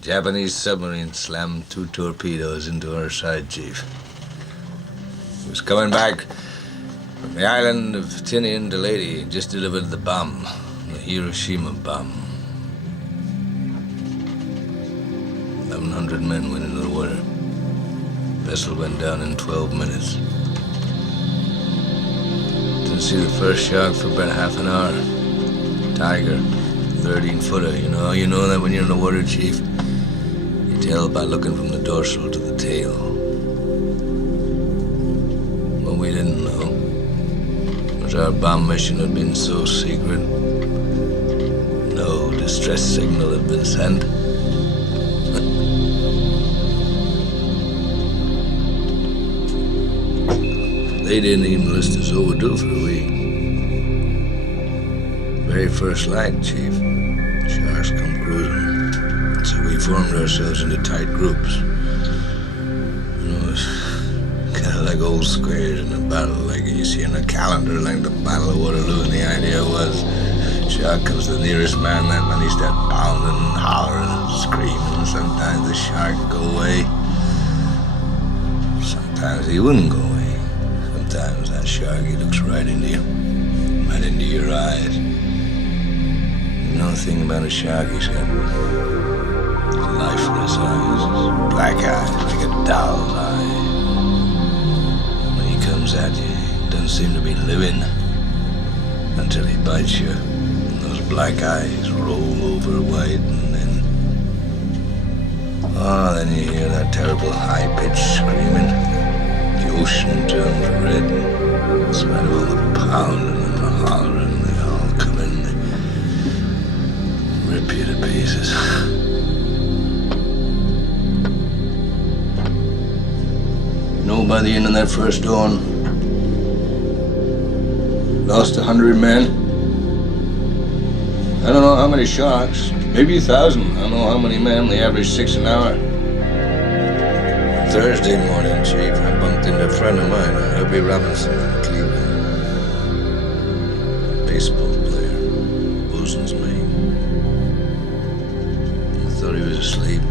Japanese submarine slammed 2 torpedoes into our side, Chief. It was coming back from the island of Tinian to Leyte. Just delivered the bomb, the Hiroshima bomb. 1,100 men went into the water. Vessel went down in 12 minutes. Didn't see the first shark for about half an hour. Tiger, 13-footer. You know that when you're in the water, Chief. You tell by looking from the dorsal to the tail. What we didn't know was our bomb mission had been so secret. No distress signal had been sent. They didn't even list us overdue for a week. Very first light, Chief. Sharks come cruising. So we formed ourselves into tight groups. It's kind of like old squares in a battle, like you see in a calendar, like the Battle of Waterloo. And the idea was, shark comes to the nearest man, that man he start pounding and hollering and screaming. Sometimes the shark would go away. Sometimes he wouldn't go away. Sometimes that shark, he looks right into you, right into your eyes. You know the thing about a shark, he's got lifeless eyes, black eyes, like a doll's eye. When he comes at you, he doesn't seem to be living until he bites you. And those black eyes roll over white, and then you hear that terrible high-pitched screaming. The ocean turns red. In spite of all the pounding and the hollering, they all come in, they rip you to pieces. By the end of that first dawn, lost 100 men. I don't know how many sharks, maybe 1,000. I don't know how many men. They average 6 an hour. Thursday morning, Chief, I bumped into a friend of mine, Herbie Robinson from Cleveland. Baseball player, bosun's mate. I thought he was asleep.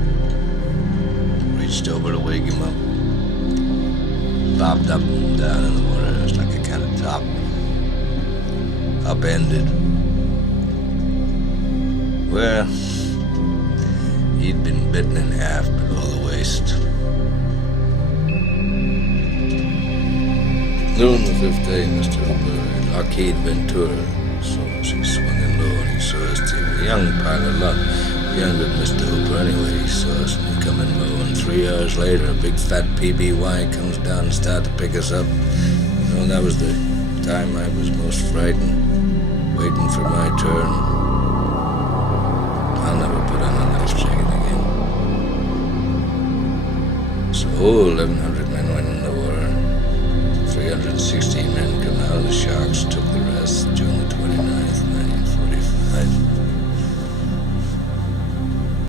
Reached over to wake him up. Bobbed up and down in the water. It was like a kind of top. Upended. Well, he'd been bitten in half below the waist. Noon the 5th day, Mr. Hooper, Lockheed Ventura. So she swung in low and he saw us too. A young pilot, a lot younger than Mr. Hooper anyway. He saw us and he come in low, and 3 hours later, a big fat PBY comes down and started to pick us up. That was the time I was most frightened, waiting for my turn. I'll never put on a life jacket again. So 1,100 men went in the water. 316 men come out. The sharks took